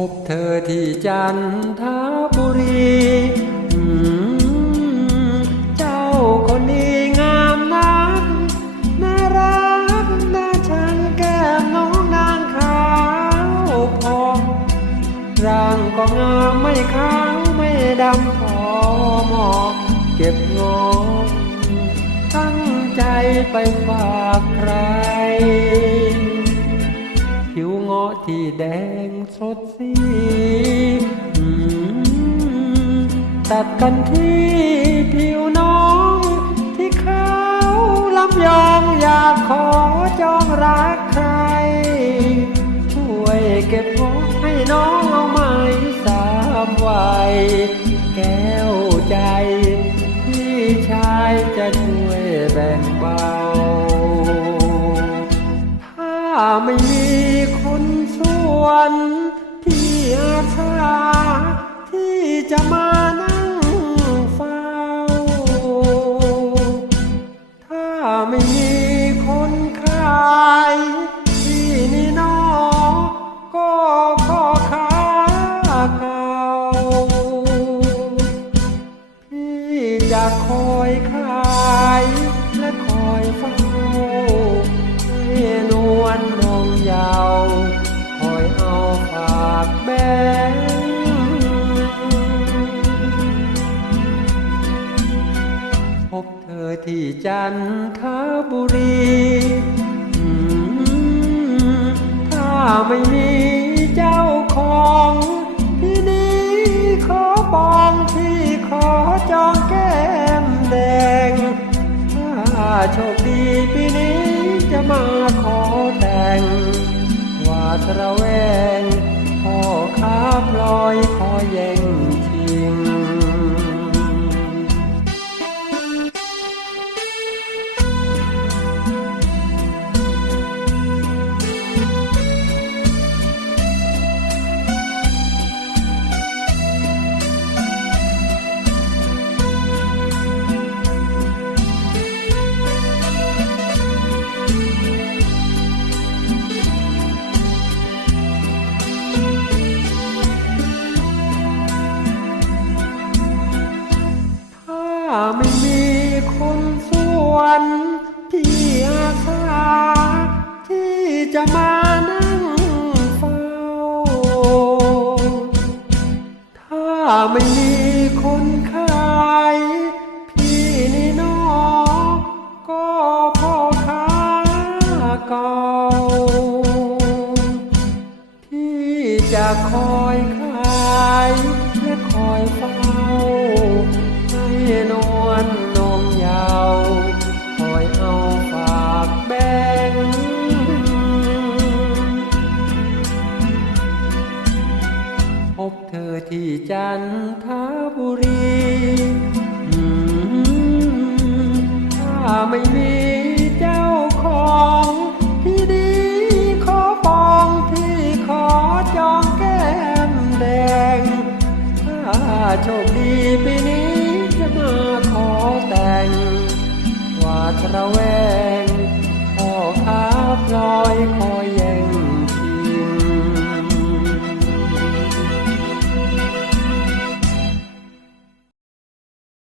พบเธอที่จันทบุรีเจ้าคนนี้งามนัก น่ารักน่าชังแก้มน้องนางขาวพองร่างก็งามไม่ขาวไม่ดำพอหมอกเก็บงอนตั้งใจไปฝากใคระที่แดงสดสีตัดกันที่ผิวน้อง ที่ขาวลำยองอยากขอจองรักใคร ช่วยเก็บเงาะให้น้องเอาไหมสามวัยแก้วใจพี่ชายจะช่วยแบ่งเบา ถ้าไม่มี คนสวนที่อาสาที่จะมา ที่จันทบุรีถ้าไม่มีเจ้าของที่นี้ขอปองที่ขอจองแก้มแดง ถ้าโชคดีปีนี้จะมาขอแต่งว่าตระแวงพ่อค้าพลอยขอแย่ง ไม่มีคนสวนที่อาสาที่จะมานั่งเฝ้า ถ้าไม่มีคนขาย พี่นี่นอก็พ่อค้าเก่าที่จะคอยขายและคอยเฝ้า จันทบุรีถ้าไม่มีเจ้าของที่ดีขอปองที่ขอจองแก้มแดง ถ้าโชคดีปีนี้จะมาขอแต่งวาตระแวงพ่อค้าพลอยคอยแย่ง